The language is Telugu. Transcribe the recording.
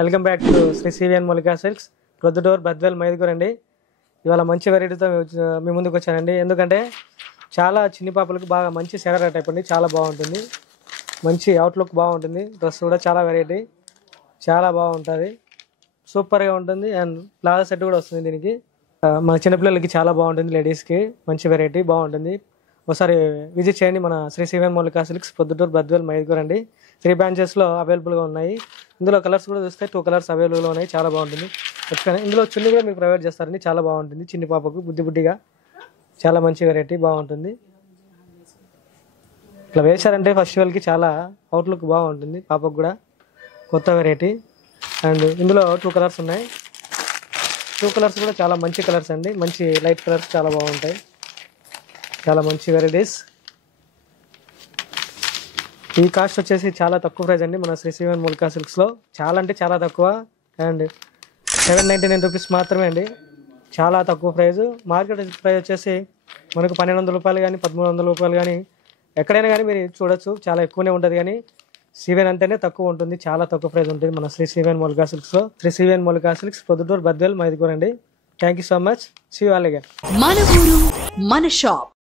Welcome back to Shri CVN Mallika silks, Proddatur, Badvel, Mydukur అండి. ఇవాళ మంచి వెరైటీతో మీ ముందుకు వచ్చానండి. ఎందుకంటే చాలా చిన్ని పాపలకు బాగా మంచి సెరరా టైప్ అండి, చాలా బాగుంటుంది. మంచి అవుట్లుక్ బాగుంటుంది. డ్రెస్ కూడా చాలా వెరైటీ, చాలా బాగుంటుంది, సూపర్గా ఉంటుంది. అండ్ ప్లాజా సెట్ కూడా వస్తుంది దీనికి. మన చిన్నపిల్లలకి చాలా బాగుంటుంది, లేడీస్కి మంచి వెరైటీ బాగుంటుంది. ఒకసారి విజిట్ చేయండి మన శ్రీ సివిఎన్ మల్లికా సిల్క్స్, ప్రొద్దుటూర్, బద్వేల్, మైదుకూరు అండి. 3 బ్రాంచెస్లో అవైలబుల్గా ఉన్నాయి. ఇందులో కలర్స్ కూడా చూస్తే 2 కలర్స్ అవైలబుల్గా ఉన్నాయి, చాలా బాగుంటుంది. వచ్చాను. ఇందులో చున్నీ కూడా మీకు ప్రొవైడ్ చేస్తారండి, చాలా బాగుంటుంది. చిన్ని పాపకు బుద్ధిగా చాలా మంచి వెరైటీ బాగుంటుంది. ఇట్లా వేశారంటే ఫెస్టివల్కి చాలా అవుట్లుక్ బాగుంటుంది. పాపకు కూడా కొత్త వెరైటీ. అండ్ ఇందులో 2 కలర్స్ ఉన్నాయి. 2 కలర్స్ కూడా చాలా మంచి కలర్స్ అండి, మంచి లైట్ కలర్స్, చాలా బాగుంటాయి. చాలా మంచి వెరైటీస్. ఈ కాస్ట్ వచ్చేసి చాలా తక్కువ ప్రైస్ అండి మన శ్రీ సివిఎన్ మల్లికా సిల్క్స్లో. చాలా అంటే చాలా తక్కువ. అండ్ 799 రూపీస్ మాత్రమే అండి, చాలా తక్కువ ప్రైస్. మార్కెట్ ప్రైస్ వచ్చేసి మనకు 1200 రూపాయలు కానీ 1300 రూపాయలు కానీ ఎక్కడైనా కానీ మీరు చూడొచ్చు, చాలా ఎక్కువనే ఉంటుంది. కానీ సివిఎన్ అంటేనే తక్కువ ఉంటుంది, చాలా తక్కువ ప్రైస్ ఉంటుంది మన శ్రీ సివిఎన్ మల్లికా సిల్క్స్లో. శ్రీ సివిఎన్ మల్లికా సిల్క్స్, ప్రొద్దుటూర్, బద్వేల్, మైదుకూరు అండి. Thank you so much. See you all again. మన ఊరు మన షాప్.